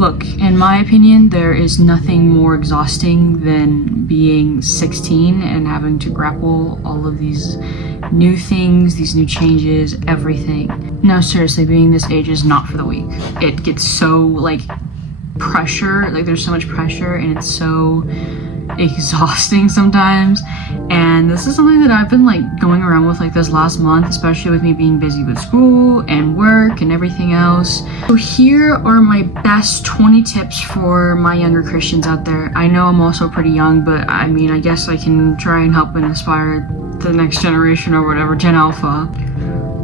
Look, in my opinion, there is nothing more exhausting than being 16 and having to grapple all of these new things, these new changes, everything. No, seriously, being this age is not for the weak. It gets so, like, pressure, like there's so much pressure, and it's so exhausting sometimes. And this is something that I've been like going around with like this last month, especially with me being busy with school and work and everything else. So here are my best 20 tips for my younger Christians out there. I know I'm also pretty young, but I mean, I guess I can try and help and inspire the next generation or whatever, Gen Alpha.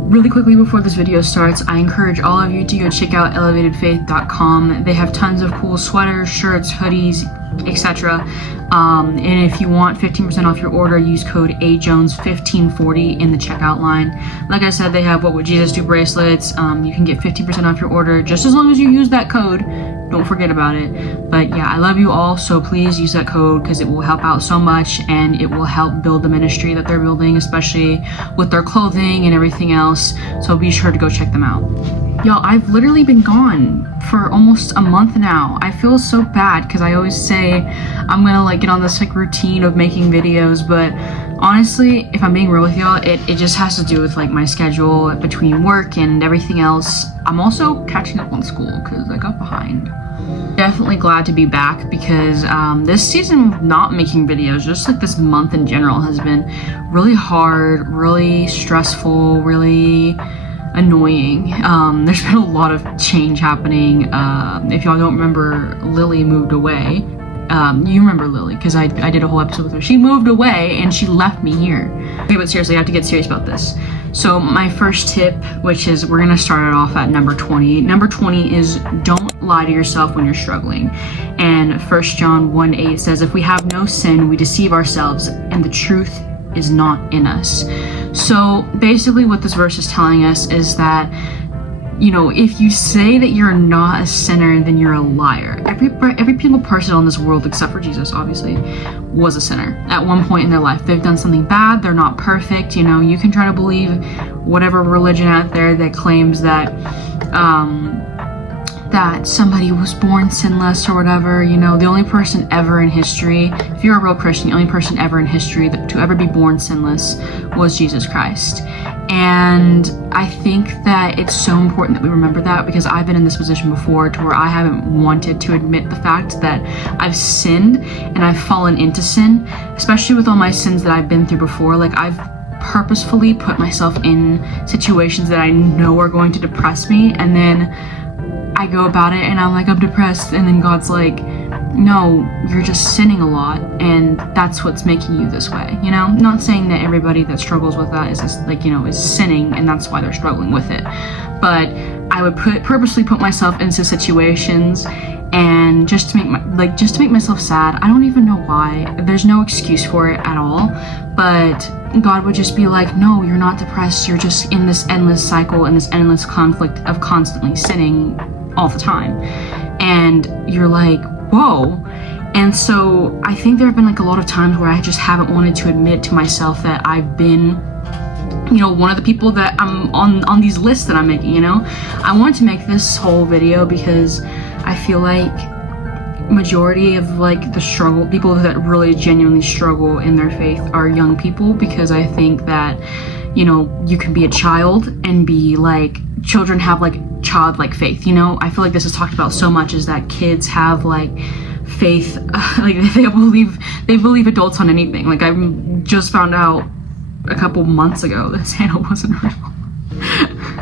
Really quickly before this video starts, I encourage all of you to go check out elevatedfaith.com. They have tons of cool sweaters, shirts, hoodies, etc. And if you want 15% off your order, use code AJones1540 in the checkout line. Like I said, they have What Would Jesus Do bracelets. You can get 15% off your order just as long as you use that code. Don't forget about it. But yeah, I love you all, so please use that code because it will help out so much, and it will help build the ministry that they're building, especially with their clothing and everything else. So be sure to go check them out. Y'all, I've literally been gone for almost a month now. I feel so bad because I always say I'm gonna like get on this like routine of making videos, but honestly, if I'm being real with y'all, it just has to do with like my schedule between work and everything else. I'm also catching up on school because I got behind. Definitely glad to be back because this season of not making videos, just like this month in general, has been really hard, really stressful, really annoying. There's been a lot of change happening. If y'all don't remember, Lily moved away. You remember Lily because I did a whole episode with her. She moved away and she left me here. Okay, but seriously, I have to get serious about this. So my first tip, which is we're gonna start it off at number 20. Number 20 is don't lie to yourself when you're struggling. And 1 John 1:8 says, if we have no sin, we deceive ourselves and the truth is not in us. So basically what this verse is telling us is that, you know, if you say that you're not a sinner, then you're a liar. Every single person on this world, except for Jesus, obviously, was a sinner at one point in their life. They've done something bad. They're not perfect. You know, you can try to believe whatever religion out there that claims that that somebody was born sinless or whatever. You know, the only person ever in history, if you're a real Christian, the only person ever in history to ever be born sinless was Jesus Christ. And I think that it's so important that we remember that, because I've been in this position before to where I haven't wanted to admit the fact that I've sinned and I've fallen into sin, especially with all my sins that I've been through before. Like, I've purposefully put myself in situations that I know are going to depress me, and then I go about it and I'm like, I'm depressed, and then God's like, no, you're just sinning a lot, and that's what's making you this way, you know? Not saying that everybody that struggles with that is just, like, you know, is sinning and that's why they're struggling with it, but I would purposely put myself into situations and just to make myself sad. I don't even know why. There's no excuse for it at all, but God would just be like, no, you're not depressed, you're just in this endless cycle and this endless conflict of constantly sinning all the time. And you're like, whoa. And so I think there have been like a lot of times where I just haven't wanted to admit to myself that I've been, you know, one of the people that I'm on these lists that I'm making, you know? I wanted to make this whole video because I feel like majority of like the struggle, people that really genuinely struggle in their faith are young people, because I think that, you know, you can be a child and be like, children have like childlike faith, you know? I feel like this is talked about so much, is that kids have like faith, like they believe adults on anything. Like, I just found out a couple months ago that Santa wasn't real.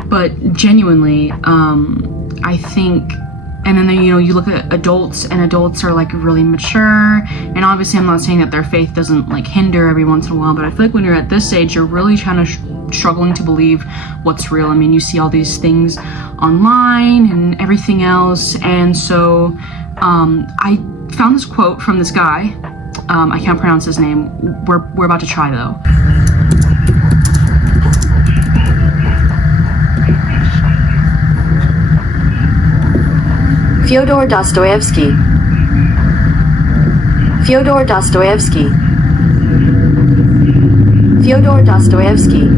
But genuinely, I think, and then, you know, you look at adults, and adults are like really mature, and obviously I'm not saying that their faith doesn't like hinder every once in a while, but I feel like when you're at this age, you're really trying to struggling to believe what's real. I mean, you see all these things online and everything else, and so I found this quote from this guy. I can't pronounce his name. We're about to try though. Fyodor Dostoevsky. Fyodor Dostoevsky. Fyodor Dostoevsky.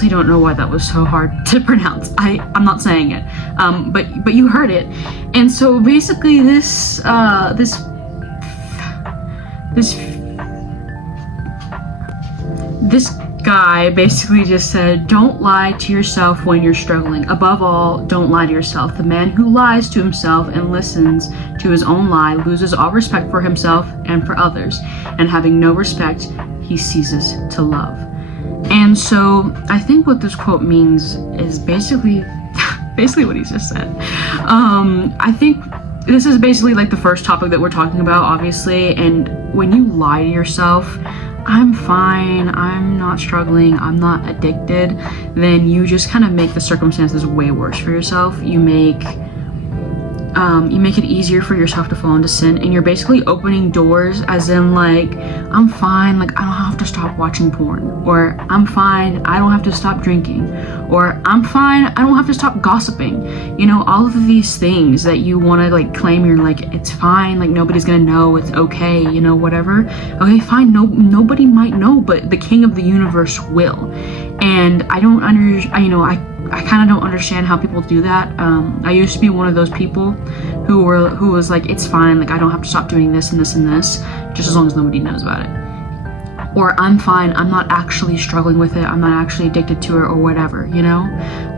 honestly don't know why that was so hard to pronounce. I'm not saying it, but you heard it. And so basically this guy basically just said, don't lie to yourself when you're struggling. Above all, don't lie to yourself. The man who lies to himself and listens to his own lie loses all respect for himself and for others, and having no respect, he ceases to love. And so I think what this quote means is basically what he just said. I think this is basically like the first topic that we're talking about, obviously, and when you lie to yourself, I'm fine, I'm not struggling, I'm not addicted, then you just kind of make the circumstances way worse for yourself. You make it easier for yourself to fall into sin, and you're basically opening doors, as in like, I'm fine, like I don't have to stop watching porn, or I'm fine, I don't have to stop drinking, or I'm fine, I don't have to stop gossiping. You know, all of these things that you want to like claim, you're like, it's fine, like nobody's gonna know, it's okay, you know, whatever. Okay, fine, nobody might know, but the king of the universe will. And I kind of don't understand how people do that. I used to be one of those people who was like, it's fine, like I don't have to stop doing this and this and this, just as long as nobody knows about it. Or I'm fine, I'm not actually struggling with it, I'm not actually addicted to it, or whatever, you know?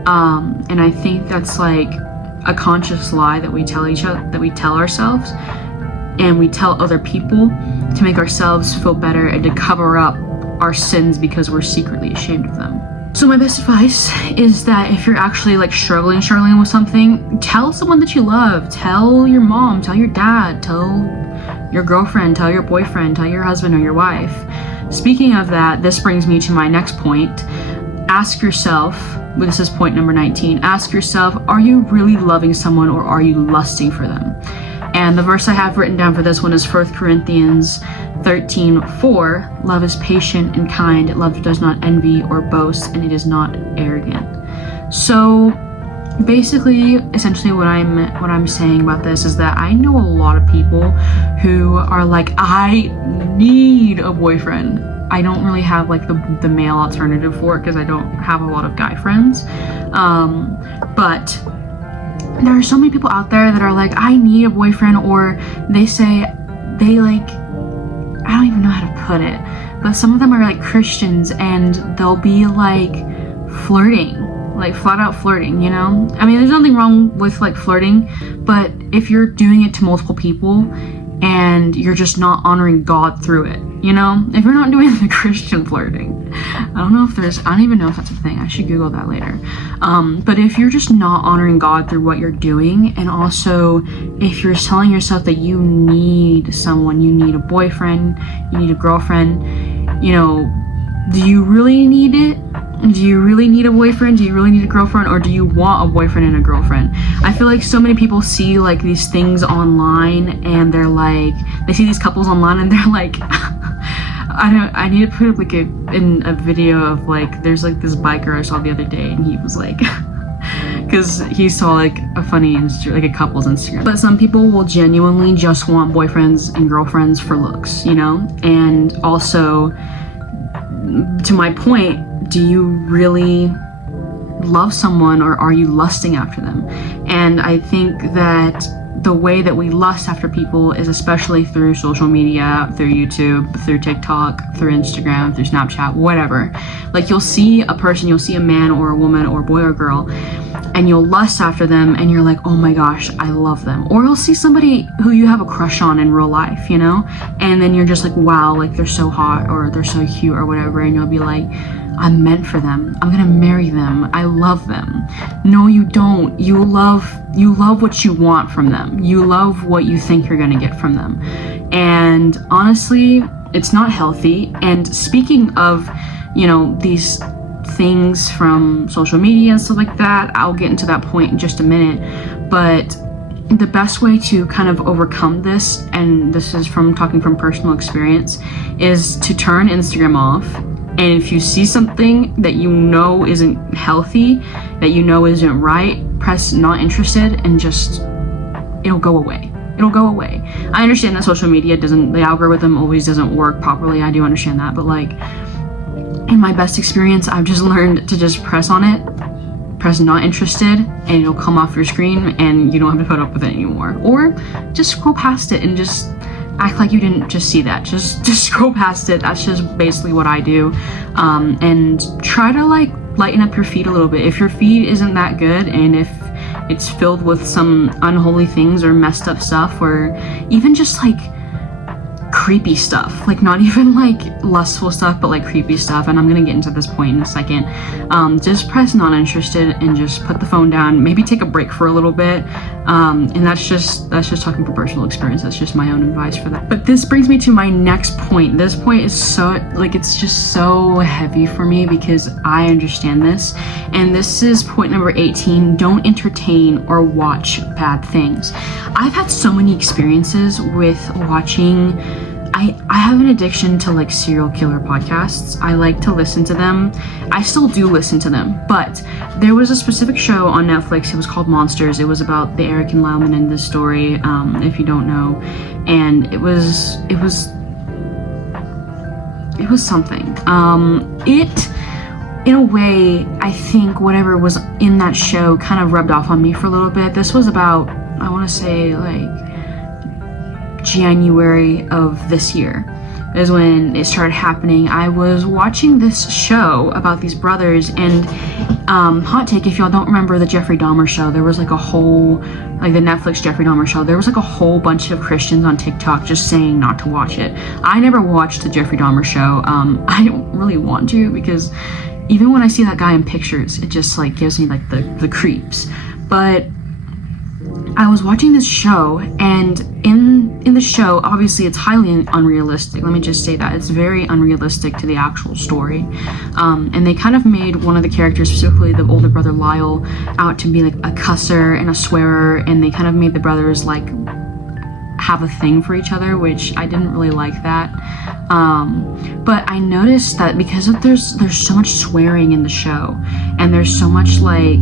And I think that's like a conscious lie that we tell ourselves, and we tell other people to make ourselves feel better and to cover up our sins because we're secretly ashamed of them. So my best advice is that if you're actually like struggling with something, tell someone that you love. Tell your mom, tell your dad, tell your girlfriend, tell your boyfriend, tell your husband or your wife. Speaking of that, this brings me to my next point. Ask yourself, this is point number 19, ask yourself, are you really loving someone or are you lusting for them? And the verse I have written down for this one is 1 Corinthians 13:4. Love is patient and kind. Love does not envy or boast, and it is not arrogant. So basically, essentially what I'm saying about this is that I know a lot of people who are like, I need a boyfriend. I don't really have like the male alternative for it because I don't have a lot of guy friends. But there are so many people out there that are like, I need a boyfriend, or they say they like, I don't even know how to put it, but some of them are like Christians and they'll be like flirting, like flat out flirting, you know? I mean, there's nothing wrong with like flirting, but if you're doing it to multiple people and you're just not honoring God through it, you know? If you're not doing the Christian flirting, I don't even know if that's a thing. I should Google that later. But if you're just not honoring God through what you're doing, and also if you're telling yourself that you need someone, you need a boyfriend, you need a girlfriend, you know, do you really need it? Do you really need a boyfriend? Do you really need a girlfriend? Or do you want a boyfriend and a girlfriend? I feel like so many people see like these things online, and they're like, they see these couples online and they're like, I need to put up like in a video of like, there's like this biker I saw the other day, and he was like, because he saw like a funny like a couple's Instagram. But some people will genuinely just want boyfriends and girlfriends for looks, you know? And also, to my point, do you really love someone or are you lusting after them? And I think that the way that we lust after people is especially through social media, through YouTube, through TikTok, through Instagram, through Snapchat, whatever. Like you'll see a person, you'll see a man or a woman or a boy or girl, and you'll lust after them and you're like, oh my gosh, I love them. Or you'll see somebody who you have a crush on in real life, you know? And then you're just like, wow, like they're so hot or they're so cute or whatever, and you'll be like, I'm meant for them. I'm gonna marry them. I love them. No, you don't. You love what you want from them. You love what you think you're gonna get from them. And honestly, it's not healthy. And speaking of, you know, these things from social media and stuff like that, I'll get into that point in just a minute. But the best way to kind of overcome this, and this is from talking from personal experience, is to turn Instagram off. And if you see something that you know isn't healthy, that you know isn't right, press not interested and just, it'll go away. It'll go away. I understand that social media the algorithm always doesn't work properly. I do understand that, but like, In my best experience, I've just learned to just press on it, press not interested, and it'll come off your screen and you don't have to put up with it anymore. Or just scroll past it and just act like you didn't just see that. Just scroll past it. That's just basically what I do. And try to like lighten up your feed a little bit. If your feed isn't that good, and if it's filled with some unholy things or messed up stuff, or even just like creepy stuff, like not even like lustful stuff, but like creepy stuff, and I'm gonna get into this point in a second, just press not interested and just put the phone down, maybe take a break for a little bit, and that's just talking from personal experience. That's just my own advice for that. But this brings me to my next point. This point is so like, it's just so heavy for me because I understand this, and this is point number 18. Don't entertain or watch bad things. I've had so many experiences with watching. I have an addiction to like serial killer podcasts. I like to listen to them. I still do listen to them, but there was a specific show on Netflix. It was called Monsters. It was about the Eric and Lyle Menendez story, if you don't know, and it was something. It, in a way, I think whatever was in that show kind of rubbed off on me for a little bit. This was about, I want to say like January of this year is when it started happening. I was watching this show about these brothers, and hot take, if y'all don't remember the Jeffrey Dahmer show, there was like a whole, like the Netflix Jeffrey Dahmer show, there was like a whole bunch of Christians on TikTok just saying not to watch it. I never watched the Jeffrey Dahmer show. I don't really want to, because even when I see that guy in pictures, it just like gives me like the creeps. But I was watching this show, and in the show, obviously it's highly unrealistic. Let me just say that. It's very unrealistic to the actual story. And they kind of made one of the characters, specifically the older brother Lyle, out to be like a cusser and a swearer, and they kind of made the brothers like have a thing for each other, which I didn't really like that. But I noticed that because there's so much swearing in the show, and there's so much like,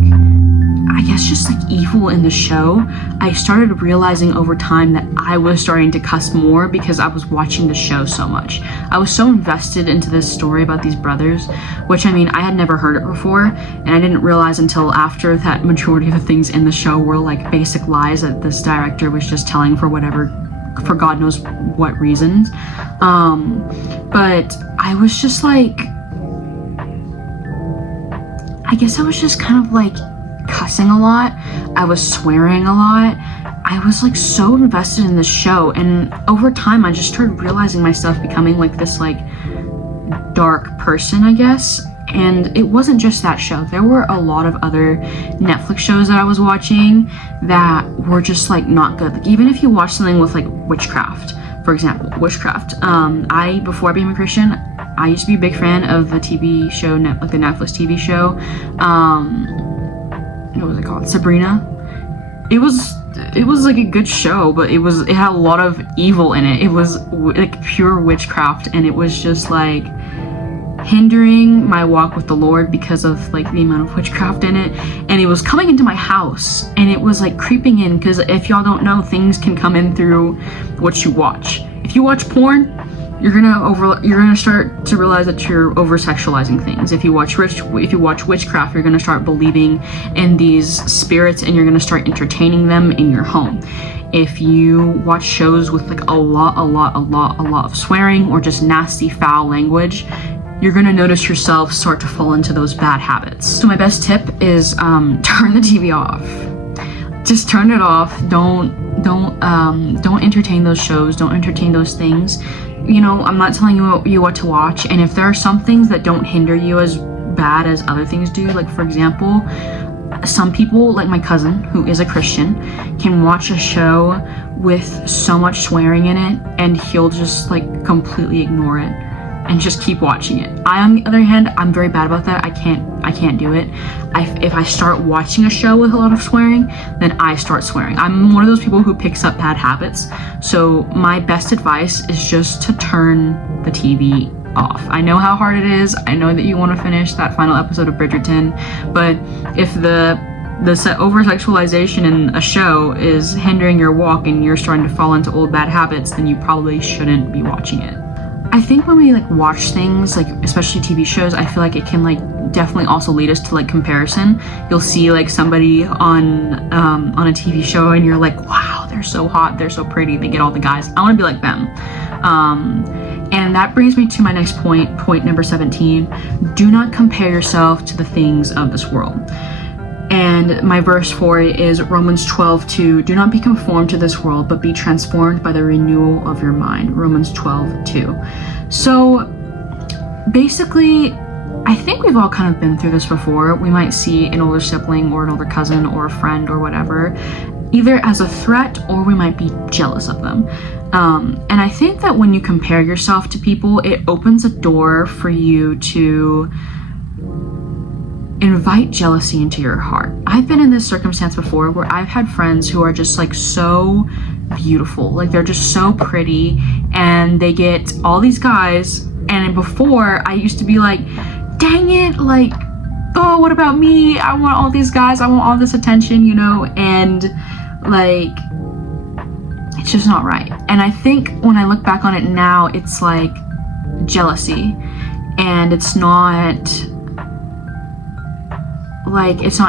I guess just like evil in the show, I started realizing over time that I was starting to cuss more because I was watching the show so much. I was so invested into this story about these brothers, which, I mean, I had never heard it before, and I didn't realize until after that majority of the things in the show were like basic lies that this director was just telling for God knows what reasons. But I was just like, I guess I was just kind of like cussing a lot. I was swearing a lot. I was like so invested in this show, and over time I just started realizing myself becoming like this like dark person, I guess. And it wasn't just that show. There were a lot of other Netflix shows that I was watching that were just like not good. Like, even if you watch something with like witchcraft, for example, witchcraft. Before I became a Christian, I used to be a big fan of the TV show, like the Netflix TV show. What was it called? Sabrina. It was like a good show, but it had a lot of evil in it. It was like pure witchcraft, and it was just like hindering my walk with the Lord because of like the amount of witchcraft in it. And it was coming into my house, and it was like creeping in, because if y'all don't know, things can come in through what you watch. If you watch porn, you're gonna start to realize that you're over sexualizing things. If you watch witchcraft, you're gonna start believing in these spirits, and you're gonna start entertaining them in your home. If you watch shows with like a lot of swearing or just nasty foul language, you're gonna notice yourself start to fall into those bad habits. So my best tip is turn the TV off. Just turn it off. Don't entertain those shows. Don't entertain those things. You know, I'm not telling you what to watch, and if there are some things that don't hinder you as bad as other things do, like for example, some people, like my cousin, who is a Christian, can watch a show with so much swearing in it, and he'll just like completely ignore it and just keep watching it. I, on the other hand, I'm very bad about that. I can't do it. If I start watching a show with a lot of swearing, then I start swearing. I'm one of those people who picks up bad habits. So my best advice is just to turn the TV off. I know how hard it is. I know that you want to finish that final episode of Bridgerton, but if the over-sexualization in a show is hindering your walk and you're starting to fall into old bad habits, then you probably shouldn't be watching it. I think when we like watch things, like especially TV shows, I feel like it can like definitely also lead us to like comparison. You'll see like somebody on a TV show and you're like, wow, they're so hot, they're so pretty, they get all the guys. I want to be like them. And that brings me to my next point number 17. Do not compare yourself to the things of this world. And my verse for it is Romans 12:2. Do not be conformed to this world, but be transformed by the renewal of your mind. Romans 12:2. So basically, I think we've all kind of been through this before. We might see an older sibling or an older cousin or a friend or whatever, either as a threat or we might be jealous of them. And I think that when you compare yourself to people, it opens a door for you to invite jealousy into your heart. I've been in this circumstance before where I've had friends who are just like so beautiful, like they're just so pretty, and they get all these guys, and before I used to be like, dang it, like, oh, what about me? I want all these guys, I want all this attention, you know, and like, it's just not right. And I think when I look back on it now, it's like jealousy, and it's not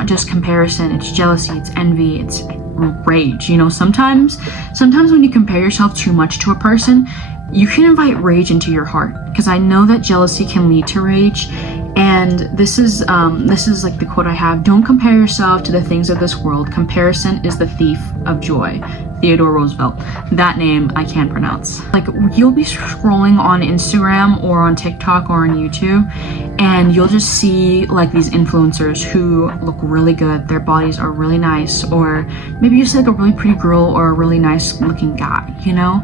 just comparison, it's jealousy, it's envy, it's rage. You know, sometimes when you compare yourself too much to a person, you can invite rage into your heart, because I know that jealousy can lead to rage. And this is like the quote I have: don't compare yourself to the things of this world. Comparison is the thief of joy. Theodore Roosevelt. That name I can't pronounce. Like, you'll be scrolling on Instagram or on TikTok or on YouTube, and you'll just see like these influencers who look really good, their bodies are really nice, or maybe you see like a really pretty girl or a really nice looking guy, you know,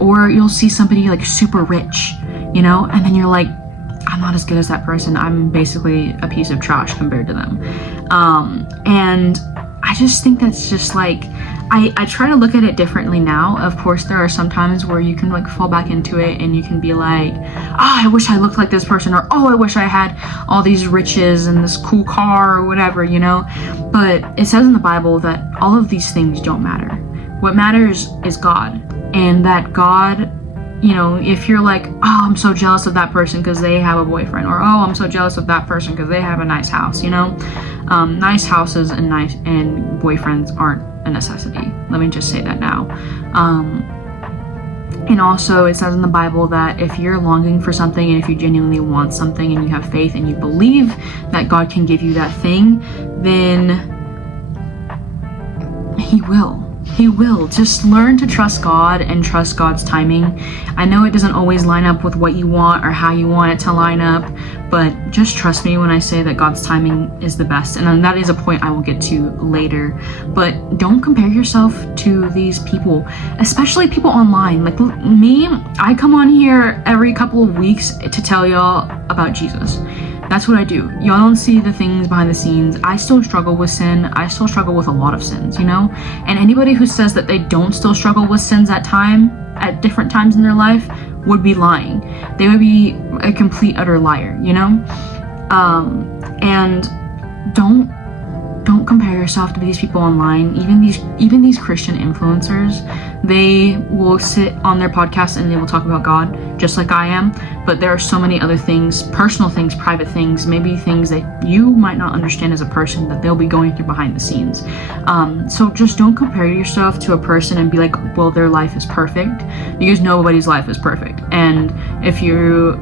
or you'll see somebody like super rich, you know, and then you're like, I'm not as good as that person. I'm basically a piece of trash compared to them. And I just think that's just like, I try to look at it differently now. Of course, there are some times where you can like fall back into it and you can be like, I wish I looked like this person, or I wish I had all these riches and this cool car or whatever, you know. But it says in the Bible that all of these things don't matter. What matters is God, and that God, you know, if you're like, I'm so jealous of that person because they have a boyfriend, or I'm so jealous of that person because they have a nice house, you know, nice houses and boyfriends aren't a necessity. Let me just say that now. And also, it says in the Bible that if you're longing for something, and if you genuinely want something, and you have faith and you believe that God can give you that thing, then He will. He will. Just learn to trust God and trust God's timing. I know it doesn't always line up with what you want or how you want it to line up, but just trust me when I say that God's timing is the best. And that is a point I will get to later. But don't compare yourself to these people, especially people online. Like me, I come on here every couple of weeks to tell y'all about Jesus. That's what I do. Y'all don't see the things behind the scenes. I still struggle with sin. I still struggle with a lot of sins, you know? And anybody who says that they don't still struggle with sins at different times in their life would be lying. They would be a complete utter liar, you know? And don't compare yourself to these people online. Even these Christian influencers, they will sit on their podcast and they will talk about God just like I am, but there are so many other things, personal things, private things, maybe things that you might not understand as a person that they'll be going through behind the scenes. So just don't compare yourself to a person and be like, well, their life is perfect, because nobody's life is perfect. And if you're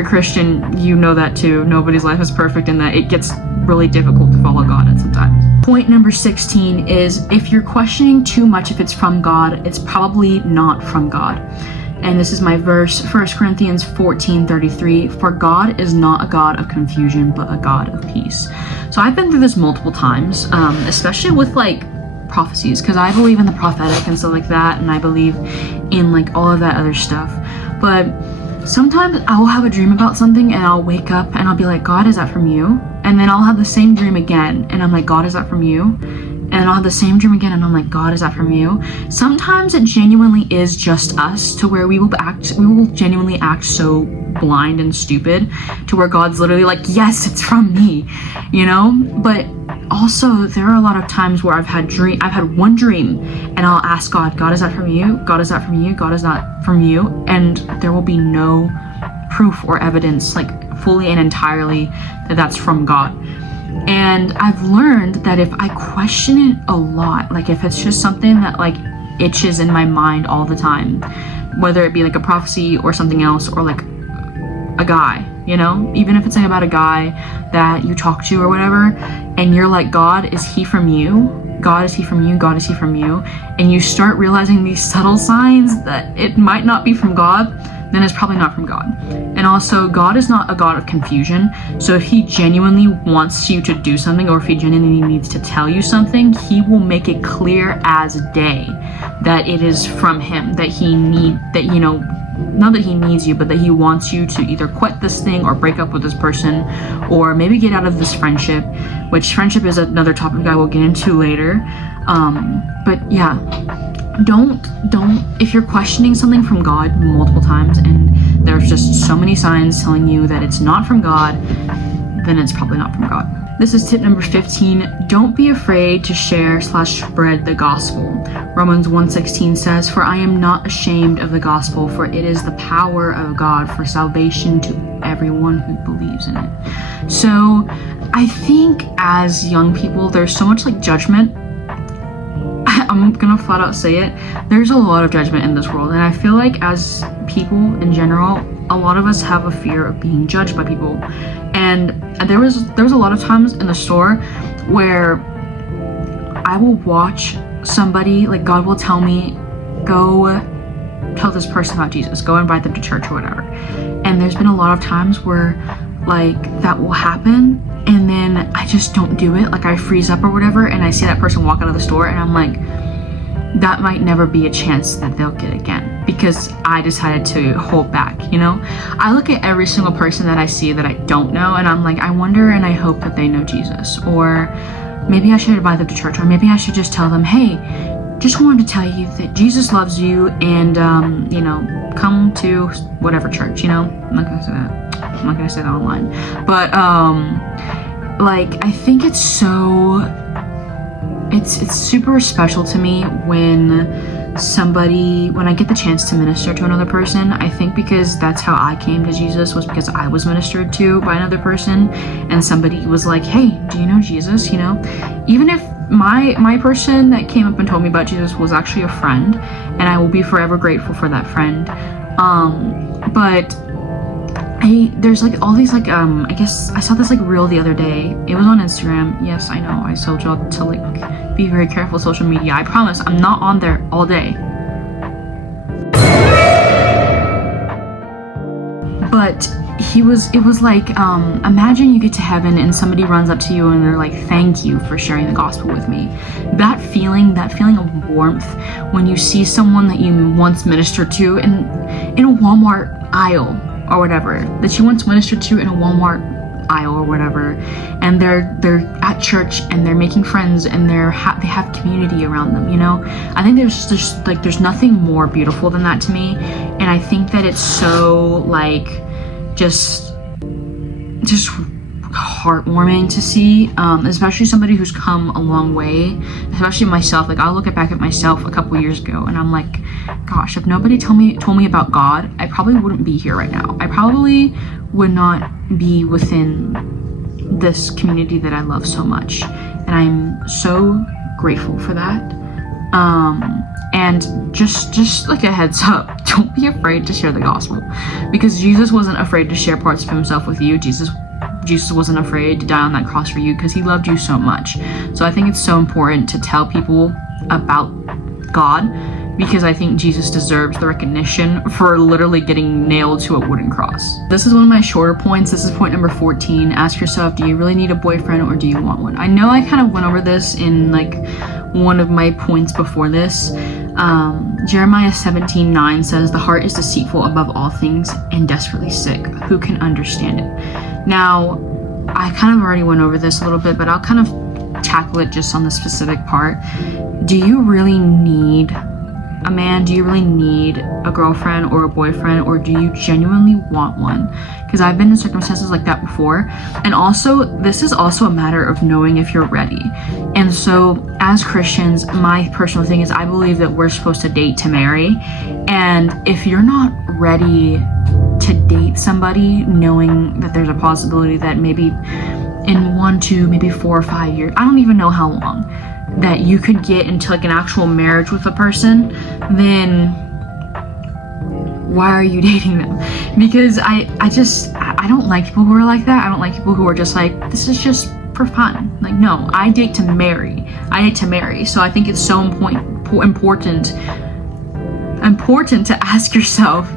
a Christian, you know that too. Nobody's life is perfect, and that it gets really difficult to follow God at some times. Point number 16 is, if you're questioning too much if it's from God, it's probably not from God. And this is my verse, 1 Corinthians 14:33. For God is not a God of confusion, but a God of peace. So I've been through this multiple times, especially with like prophecies, because I believe in the prophetic and stuff like that, and I believe in like all of that other stuff. But sometimes I'll have a dream about something and I'll wake up and I'll be like, God, is that from you? And then I'll have the same dream again and I'm like, God, is that from you? and I'll have the same dream again, and I'm like, God, is that from you? Sometimes it genuinely is just us, to where we will genuinely act so blind and stupid to where God's literally like, yes, it's from me, you know? But also there are a lot of times where I've had one dream, and I'll ask God, is that from you? God, is that from you? God, is that from you? And there will be no proof or evidence, like fully and entirely, that that's from God. And I've learned that if I question it a lot, like if it's just something that like itches in my mind all the time, whether it be like a prophecy or something else, or like a guy, you know, even if it's like about a guy that you talk to or whatever, and you're like, God, is he from you? God, is he from you? God, is he from you? And you start realizing these subtle signs that it might not be from God, then it's probably not from God. And also, God is not a God of confusion. So if he genuinely wants you to do something, or if he genuinely needs to tell you something, he will make it clear as day that it is from him, that not that he needs you, but that he wants you to either quit this thing or break up with this person, or maybe get out of this friendship, which friendship is another topic I will get into later. But yeah, don't, if you're questioning something from God multiple times and there's just so many signs telling you that it's not from God, then it's probably not from God. This is tip number 15. Don't be afraid to share/spread the gospel. Romans 1:16 says, "For I am not ashamed of the gospel, for it is the power of God for salvation to everyone who believes in it." So I think as young people, there's so much like judgment. I'm gonna flat out say it. There's a lot of judgment in this world, and I feel like as people in general, a lot of us have a fear of being judged by people. And there was a lot of times in the store where I will watch somebody, like God will tell me, go tell this person about Jesus, go invite them to church or whatever. And there's been a lot of times where like that will happen, and then I just don't do it. Like I freeze up or whatever, and I see that person walk out of the store, and I'm like, that might never be a chance that they'll get again, because I decided to hold back, you know? I look at every single person that I see that I don't know, and I'm like, I wonder and I hope that they know Jesus. Or maybe I should invite them to church, or maybe I should just tell them, hey, just wanted to tell you that Jesus loves you, and you know, come to whatever church, you know? I'm not gonna say that. I'm not gonna say that online. But like I think it's super special to me when I get the chance to minister to another person. I think because that's how I came to Jesus, was because I was ministered to by another person, and somebody was like, hey, do you know Jesus? You know, even if my person that came up and told me about Jesus was actually a friend, and I will be forever grateful for that friend. But there's like all these like I guess I saw this like reel the other day. It was on Instagram. Yes, I know I told y'all to like be very careful with social media. I promise I'm not on there all day. But it was like imagine you get to heaven and somebody runs up to you and they're like, thank you for sharing the gospel with me. That feeling of warmth when you see someone that you once ministered to in a Walmart aisle or whatever, that you once ministered to in a Walmart aisle or whatever, and they're at church and they're making friends and they have community around them, you know? I think there's nothing more beautiful than that to me, and I think that it's so like just heartwarming to see, especially somebody who's come a long way, especially myself. Like I'll look back at myself a couple years ago and I'm like, gosh, if nobody told me about God, I probably wouldn't be here right now. I probably would not be within this community that I love so much, and I'm so grateful for that. And just like a heads up, don't be afraid to share the gospel, because Jesus wasn't afraid to share parts of himself with you. Jesus wasn't afraid to die on that cross for you because he loved you so much. So I think it's so important to tell people about God, because I think Jesus deserves the recognition for literally getting nailed to a wooden cross. This is one of my shorter points. This is point number 14. Ask yourself, do you really need a boyfriend or do you want one? I know I kind of went over this in like one of my points before this. Jeremiah 17:9 says, the heart is deceitful above all things and desperately sick. Who can understand it? Now, I kind of already went over this a little bit, but I'll kind of tackle it just on the specific part. Do you really need a man? Do you really need a girlfriend or a boyfriend, or do you genuinely want one? Because I've been in circumstances like that before. And also, this is also a matter of knowing if you're ready. And so as Christians, my personal thing is I believe that we're supposed to date to marry. And if you're not ready to date somebody, knowing that there's a possibility that maybe in 1, 2, maybe 4 or 5 years, I don't even know how long, that you could get into like an actual marriage with a person, then why are you dating them? Because I don't like people who are like that. I don't like people who are just like, this is just for fun. Like, no, I date to marry. So I think it's so important to ask yourself,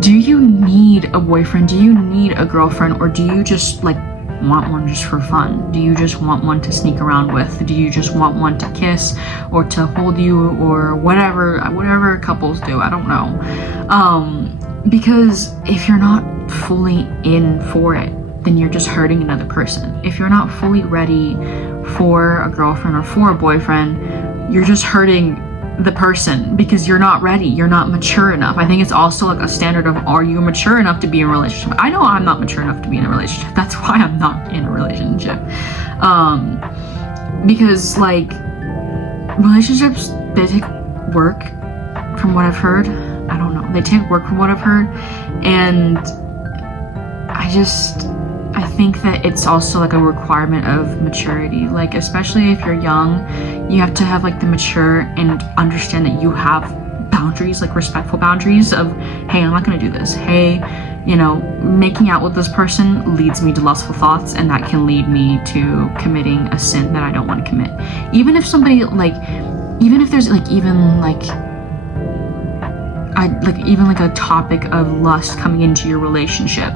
do you need a boyfriend? Do you need a girlfriend? Or do you just like want one just for fun? Do you just want one to sneak around with? Do you just want one to kiss or to hold you, or whatever couples do? I don't know. Because if you're not fully in for it, then you're just hurting another person. If you're not fully ready for a girlfriend or for a boyfriend, you're just hurting the person because you're not ready. You're not mature enough. I think it's also like a standard of, are you mature enough to be in a relationship? I know I'm not mature enough to be in a relationship. That's why I'm not in a relationship. Because like relationships, they take work from what I've heard. I don't know. They take work from what I've heard. And I think that it's also like a requirement of maturity. Like, especially if you're young, you have to have like the mature and understand that you have boundaries, like respectful boundaries of, hey, I'm not gonna do this. Hey, you know, making out with this person leads me to lustful thoughts, and that can lead me to committing a sin that I don't want to commit. Even if somebody like, even if there's like even like a topic of lust coming into your relationship,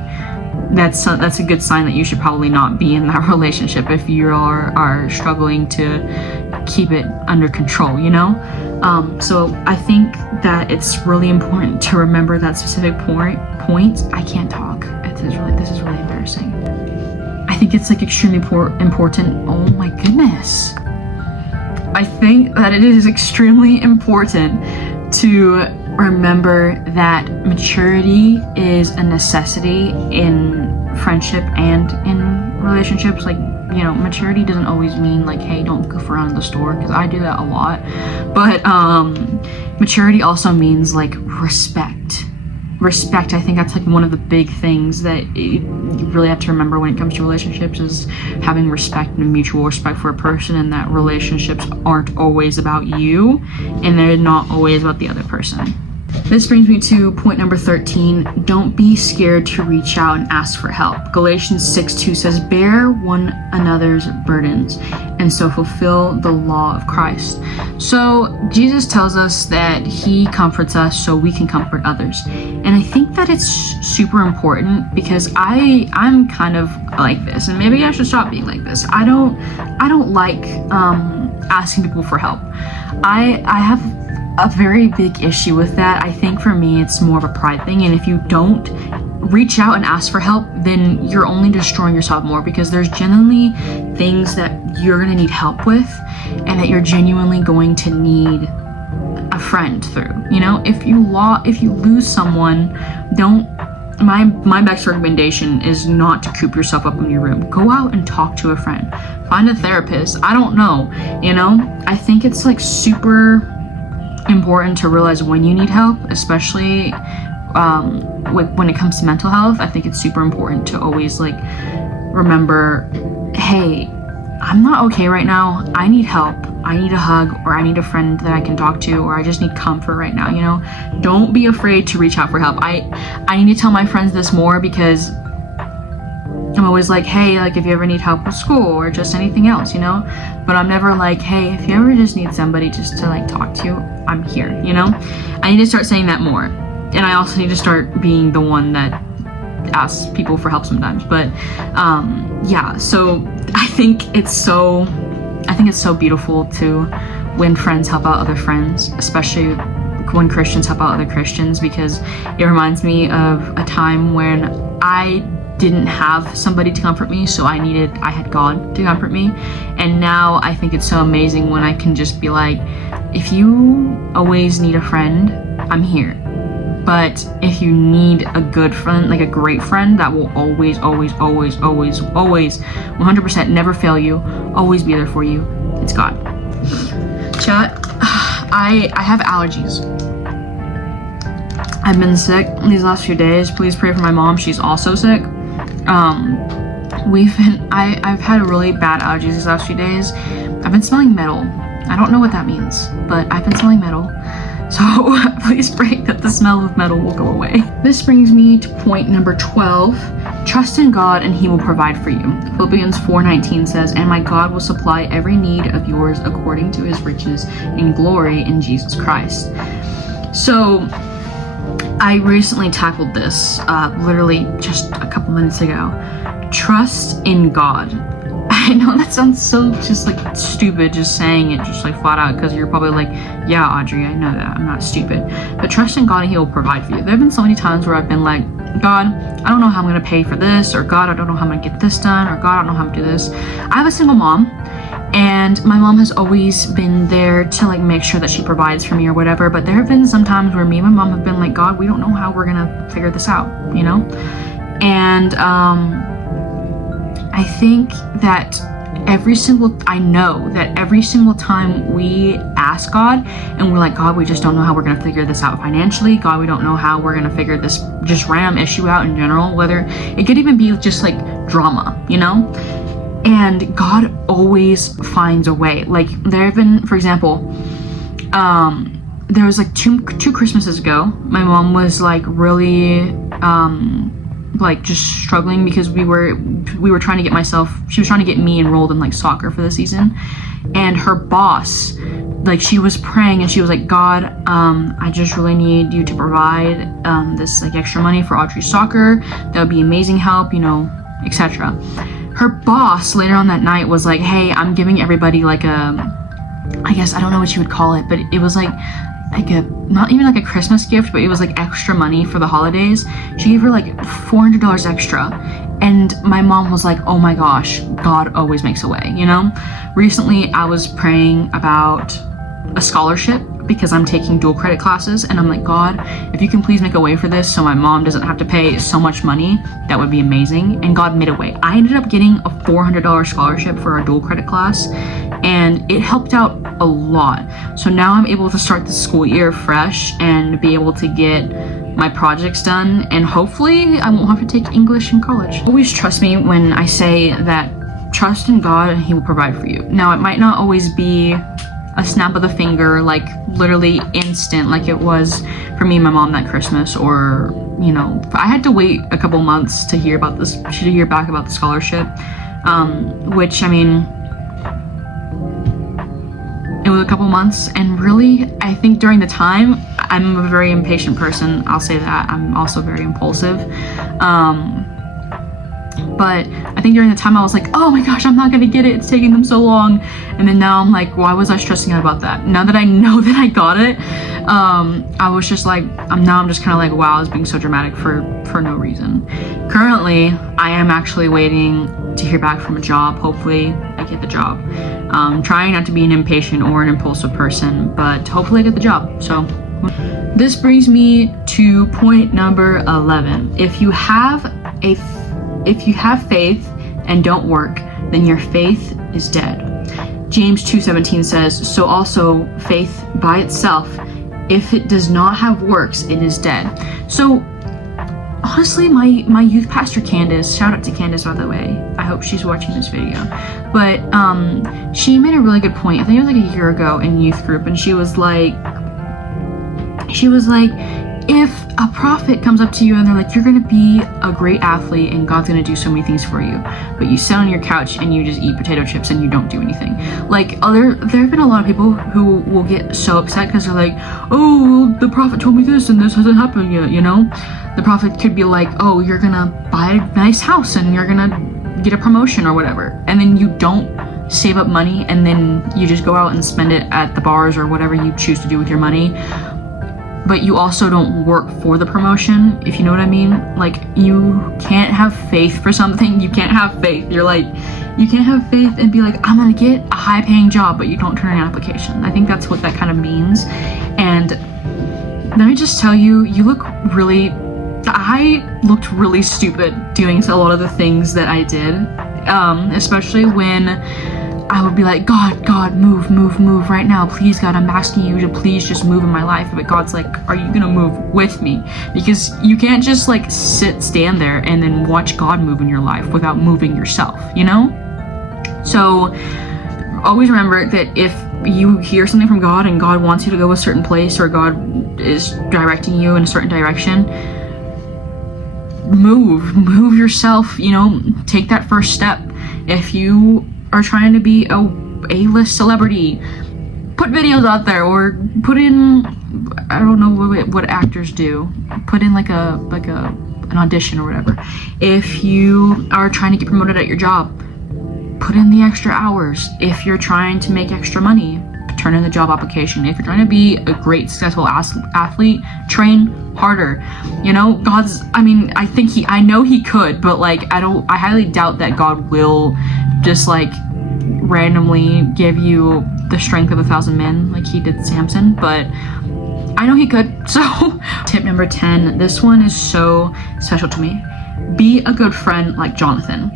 that's a good sign that you should probably not be in that relationship if you are struggling to keep it under control, you know? So I think that it's really important to remember that specific point. I can't talk. This is really embarrassing. I think it's like extremely important. Oh my goodness. I think that it is extremely important to remember that maturity is a necessity in friendship and in relationships. Like, you know, maturity doesn't always mean like, hey, don't goof around in the store, because I do that a lot. But maturity also means like respect. I think that's like one of the big things that you really have to remember when it comes to relationships, is having respect and mutual respect for a person, and that relationships aren't always about you and they're not always about the other person. This brings me to point number 13. Don't be scared to reach out and ask for help. Galatians 6:2 says, bear one another's burdens and so fulfill the law of Christ. So Jesus tells us that he comforts us so we can comfort others. And I think that it's super important, because I'm kind of like this, and maybe I should stop being like this. I don't like asking people for help. I have a very big issue with that. I think for me it's more of a pride thing, and if you don't reach out and ask for help, then you're only destroying yourself more, because there's genuinely things that you're gonna need help with and that you're genuinely going to need a friend through. You know, if you lose someone, my best recommendation is not to coop yourself up in your room. Go out and talk to a friend. Find a therapist. I don't know, you know? I think it's like super important to realize when you need help, especially when it comes to mental health. I think it's super important to always like remember, hey, I'm not okay right now. I need help. I need a hug, or I need a friend that I can talk to, or I just need comfort right now, you know? Don't be afraid to reach out for help. I need to tell my friends this more, because I'm always like, hey, like if you ever need help with school or just anything else, you know? But I'm never like, hey, if you ever just need somebody just to like talk to, I'm here, you know? I need to start saying that more. And I also need to start being the one that asks people for help sometimes. But yeah, so I think it's so beautiful to when friends help out other friends, especially when Christians help out other Christians, because it reminds me of a time when I didn't have somebody to comfort me, so I had God to comfort me. And now I think it's so amazing when I can just be like, if you always need a friend, I'm here. But if you need a good friend, like a great friend that will always 100% never fail you, always be there for you, it's God. Chat, I have allergies. I've been sick these last few days. Please pray for my mom. She's also sick. I've had really bad allergies these last few days. I've been smelling metal. I don't know what that means, but I've been smelling metal. So please pray that the smell of metal will go away. This brings me to point number 12. Trust in God and he will provide for you. Philippians 4:19 says, and my God will supply every need of yours according to his riches in glory in Jesus Christ. So I recently tackled this, literally just a couple minutes ago. Trust in God. I know that sounds so just like stupid, just saying it just like flat out, because you're probably like, yeah, Audrey, I know that, I'm not stupid. But trust in God and he will provide for you. There have been so many times where I've been like, God, I don't know how I'm going to pay for this, or God, I don't know how I'm going to get this done, or God, I don't know how I'm going to do this. I have a single mom, and my mom has always been there to like make sure that she provides for me or whatever, but there have been some times where me and my mom have been like, God, we don't know how we're going to figure this out, you know? And I think that I know that every single time we ask God and we're like, God, we just don't know how we're going to figure this out financially. God, we don't know how we're going to figure this just random issue out in general, whether it could even be just like drama, you know? And God always finds a way. Like there have been, for example, there was like two Christmases ago, my mom was like really, like just struggling because we were trying to get she was trying to get me enrolled in like soccer for the season, and her boss, like she was praying and she was like, God, I just really need you to provide this like extra money for Audrey's soccer. That would be amazing help, you know, etc. Her boss later on that night was like, hey, I'm giving everybody like I guess I don't know what you would call it, but it was like a, not even like a Christmas gift, but it was like extra money for the holidays. She gave her like $400 extra. And my mom was like, oh my gosh, God always makes a way, you know? Recently, I was praying about a scholarship because I'm taking dual credit classes, and I'm like, God, if you can please make a way for this so my mom doesn't have to pay so much money, that would be amazing. And God made a way. I ended up getting a $400 scholarship for our dual credit class, and it helped out a lot. So now I'm able to start the school year fresh and be able to get my projects done, and hopefully I won't have to take English in college. Always trust me when I say that trust in God and he will provide for you. Now, it might not always be a snap of the finger, like literally instant, like it was for me and my mom that Christmas, or, you know, I had to wait a couple months to hear back about the scholarship, which, I mean, it was a couple months, and really, I think during the time, I'm a very impatient person, I'll say that. I'm also very impulsive, but I think during the time I was like, oh my gosh, I'm not gonna get it, it's taking them so long. And then now I'm like, why was I stressing out about that? Now that I know that I got it, I was just like, I'm just kind of like, wow, I was being so dramatic for no reason. Currently, I am actually waiting to hear back from a job. Hopefully I get the job. Trying not to be an impatient or an impulsive person, but hopefully I get the job. So this brings me to point number 11. If you have faith and don't work, then your faith is dead. James 2:17 says, so also faith by itself, if it does not have works, it is dead. So honestly, my youth pastor Candace, shout out to Candace by the way, I hope she's watching this video, but she made a really good point. I think it was like a year ago in youth group, and she was like, if a prophet comes up to you and they're like, you're gonna be a great athlete and God's gonna do so many things for you, but you sit on your couch and you just eat potato chips and you don't do anything. Like, there have been a lot of people who will get so upset because they're like, oh, the prophet told me this and this hasn't happened yet, you know? The prophet could be like, oh, you're gonna buy a nice house and you're gonna get a promotion or whatever, and then you don't save up money and then you just go out and spend it at the bars or whatever you choose to do with your money. but you also don't work for the promotion, if you know what I mean. Like, you can't have faith for something. You can't have faith. You're like, you can't have faith and be like, I'm gonna get a high paying job, but you don't turn in an application. I think that's what that kind of means. And let me just tell you, I looked really stupid doing a lot of the things that I did, especially when I would be like, God, move right now. Please, God, I'm asking you to please just move in my life. But God's like, are you gonna move with me? Because you can't just like stand there and then watch God move in your life without moving yourself, you know? So always remember that if you hear something from God and God wants you to go a certain place, or God is directing you in a certain direction, move yourself, you know, take that first step. If you are trying to be a A-list celebrity, put videos out there, or put in, I don't know what actors do, put in like an audition or whatever. If you are trying to get promoted at your job, put in the extra hours. If you're trying to make extra money, turn in the job application. If you're trying to be a great successful athlete, train harder. You know, I know he could, but like I highly doubt that God will just like randomly give you the strength of 1,000 men like he did Samson, but I know he could. So tip number 10, this one is so special to me. Be a good friend like Jonathan.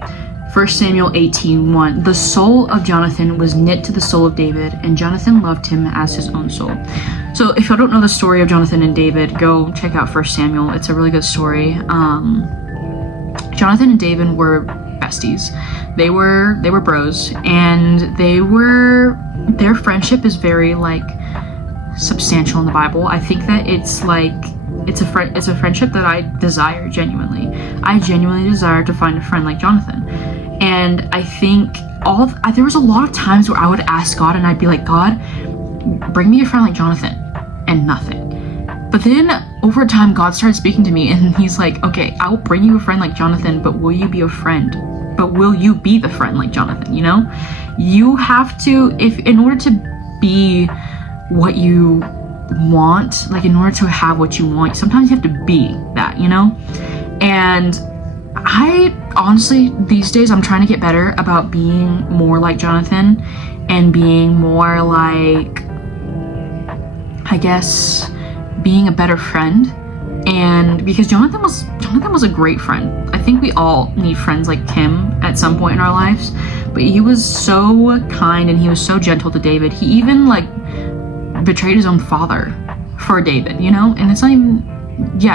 1 Samuel 18:1. The soul of Jonathan was knit to the soul of David, and Jonathan loved him as his own soul. So if you don't know the story of Jonathan and David, go check out 1 Samuel. It's a really good story. Jonathan and David were besties. They were bros, and their friendship is very like substantial in the Bible. I think that it's a friendship that I desire genuinely. I genuinely desire to find a friend like Jonathan. And I think there was a lot of times where I would ask God and I'd be like, God, bring me a friend like Jonathan, and nothing. But then over time, God started speaking to me, and he's like, okay, I will bring you a friend like Jonathan, but will you be a friend? But will you be the friend like Jonathan, you know? You have to, in order to be what you want, like in order to have what you want, sometimes you have to be that, you know? And I honestly, these days, I'm trying to get better about being more like Jonathan and being more like, I guess, being a better friend. And because Jonathan was a great friend. I think we all need friends like him at some point in our lives. But he was so kind and he was so gentle to David. He even like betrayed his own father for David, you know? And it's not even,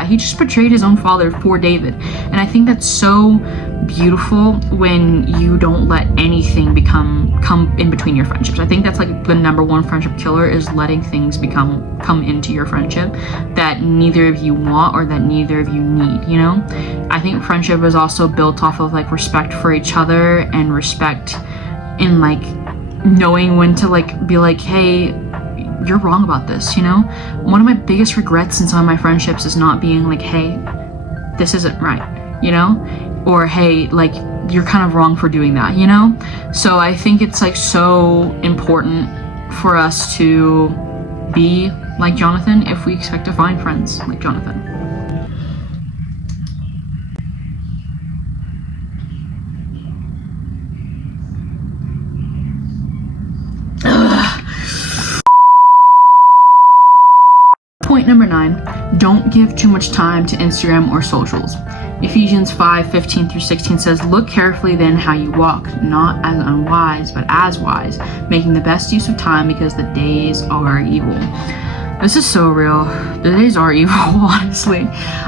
he just betrayed his own father for David. And I think that's so beautiful when you don't let anything come in between your friendships. I think that's like the number one friendship killer, is letting things come into your friendship that neither of you want or that neither of you need, you know? I think friendship is also built off of like respect for each other, and respect in like knowing when to like be like, hey, you're wrong about this, you know? One of my biggest regrets in some of my friendships is not being like, hey, this isn't right, you know? Or hey, like, you're kind of wrong for doing that, you know? So I think it's like so important for us to be like Jonathan if we expect to find friends like Jonathan. Point number 9, don't give too much time to Instagram or socials. Ephesians 5:15 through 16 says, look carefully then how you walk, not as unwise, but as wise, making the best use of time, because the days are evil. This is so real. The days are evil, honestly.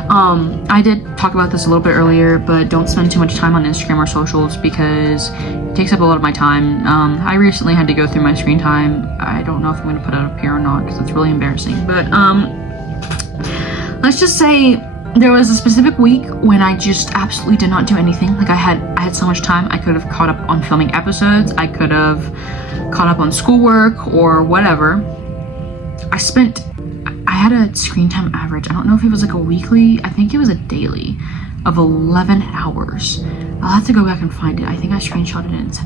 I did talk about this a little bit earlier, but don't spend too much time on Instagram or socials, because it takes up a lot of my time. I recently had to go through my screen time. I don't know if I'm going to put it up here or not, because it's really embarrassing. But let's just say there was a specific week when I just absolutely did not do anything. Like I had so much time. I could have caught up on filming episodes. I could have caught up on schoolwork or whatever. I had a screen time average, I don't know if it was like a weekly, I think it was a daily, of 11 hours. I'll have to go back and find it. I think I screenshotted it.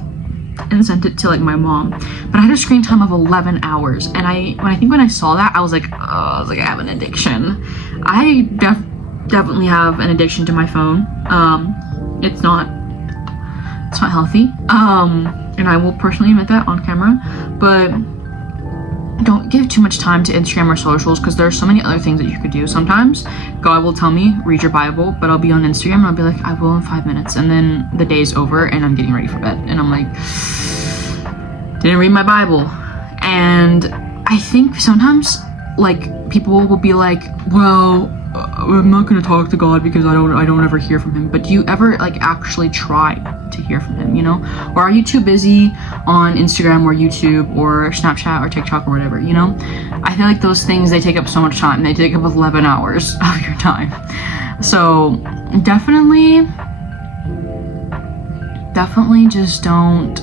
screenshot and sent it to like my mom, but I had a screen time of 11 hours. And when I saw that, I was like, I have an addiction. I definitely have an addiction to my phone. It's not healthy. And I will personally admit that on camera, but don't give too much time to Instagram or socials, because there are so many other things that you could do. Sometimes God will tell me, read your Bible, but I'll be on Instagram and I'll be like, I will in 5 minutes. And then the day's over and I'm getting ready for bed. And I'm like, didn't read my Bible. And I think sometimes like people will be like, well, I'm not going to talk to God because I don't ever hear from him. But do you ever like actually try to hear from him, you know? Or are you too busy on Instagram or YouTube or Snapchat or TikTok or whatever, you know? I feel like those things, they take up so much time. They take up 11 hours of your time. So definitely just don't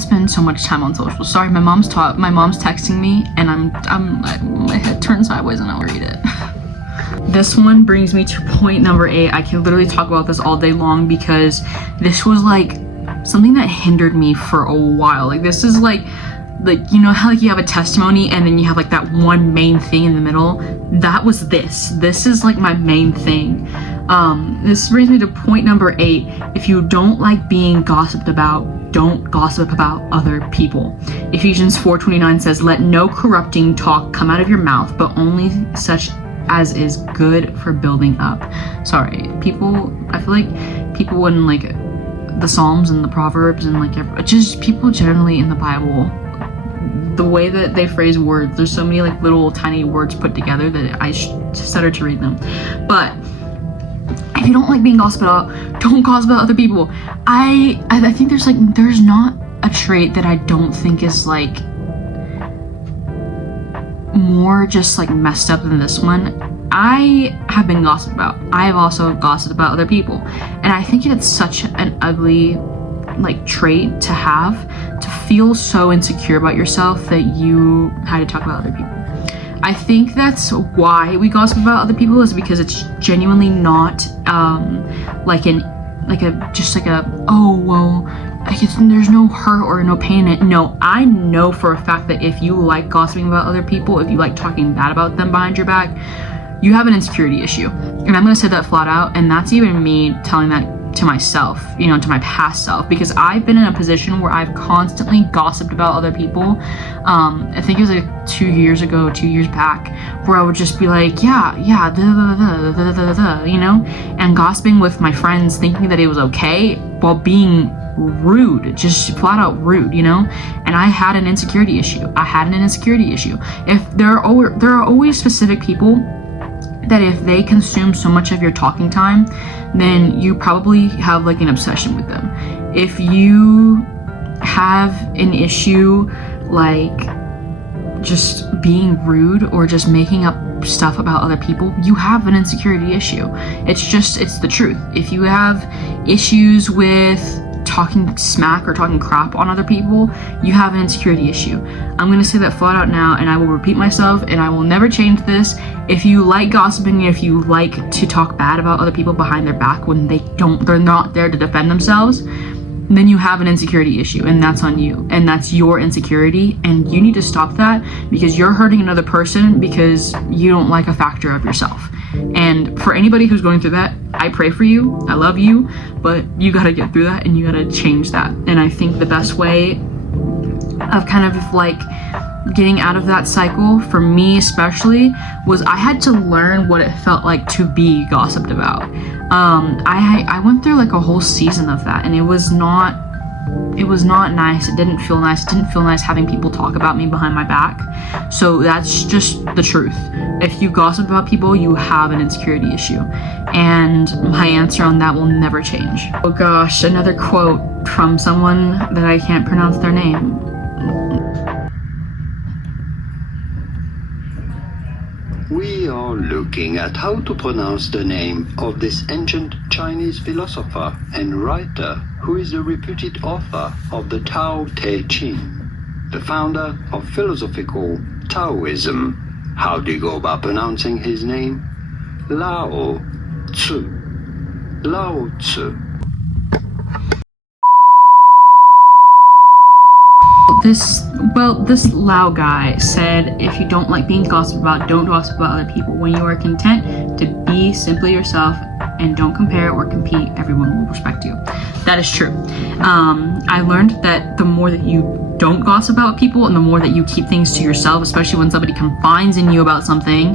spend so much time on social. Sorry, my mom's texting me and my head turned sideways and I'll read it. This one brings me to point number 8. I can literally talk about this all day long because this was like something that hindered me for a while. Like this is like you know how like you have a testimony and then you have like that one main thing in the middle? That was this. This is like my main thing. This brings me to point number 8. If you don't like being gossiped about, don't gossip about other people. Ephesians 4:29 says, let no corrupting talk come out of your mouth, but only such as is good for building up. Sorry, I feel like people in like the Psalms and the Proverbs and like just people generally in the Bible, the way that they phrase words, there's so many like little tiny words put together that I stutter to read them. But if you don't like being gossiped about, don't gossip about other people. I think there's not a trait that I don't think is like more just like messed up than this one. I have been gossiped about. I have also gossiped about other people, and I think it's such an ugly like trait to have, to feel so insecure about yourself that you had to talk about other people. I think that's why we gossip about other people, is because it's genuinely not there's no hurt or no pain in it. No, I know for a fact that if you like gossiping about other people, if you like talking bad about them behind your back, you have an insecurity issue. And I'm gonna say that flat out, and that's even me telling that to myself, you know, to my past self, because I've been in a position where I've constantly gossiped about other people. I think it was like 2 years back, where I would just be like, you know, and gossiping with my friends, thinking that it was okay while being rude, just flat out rude, you know. And I had an insecurity issue. If there are always specific people that if they consume so much of your talking time, then you probably have like an obsession with them. If you have an issue like just being rude or just making up stuff about other people, you have an insecurity issue. It's the truth. If you have issues with talking smack or talking crap on other people, you have an insecurity issue. I'm gonna say that flat out now, and I will repeat myself, and I will never change this. If you like gossiping, if you like to talk bad about other people behind their back when they're not there to defend themselves, then you have an insecurity issue, and that's on you, and that's your insecurity, and you need to stop that, because you're hurting another person because you don't like a factor of yourself. And for anybody who's going through that, I pray for you, I love you, but you gotta get through that and you gotta change that. And I think the best way of kind of like getting out of that cycle, for me especially, was I had to learn what it felt like to be gossiped about. I went through like a whole season of that, and it was not nice. It didn't feel nice. It didn't feel nice having people talk about me behind my back. So that's just the truth. If you gossip about people, you have an insecurity issue. And my answer on that will never change. Oh gosh, another quote from someone that I can't pronounce their name. We are looking at how to pronounce the name of this ancient Chinese philosopher and writer who is the reputed author of the Tao Te Ching, the founder of philosophical Taoism. How do you go about pronouncing his name? Lao Tzu. Lao Tzu. this Lao guy said, if you don't like being gossiped about, don't gossip about other people. When you are content to be simply yourself and don't compare or compete, everyone will respect you. That is true. I learned that the more that you don't gossip about people and the more that you keep things to yourself, especially when somebody confides in you about something,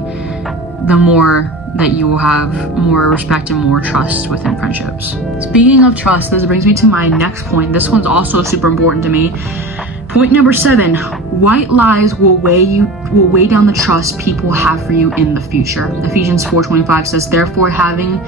the more that you will have more respect and more trust within friendships. Speaking of trust, this brings me to my next point. This one's also super important to me. Point number 7, white lies will weigh down the trust people have for you in the future. Ephesians 4:25 says, therefore, having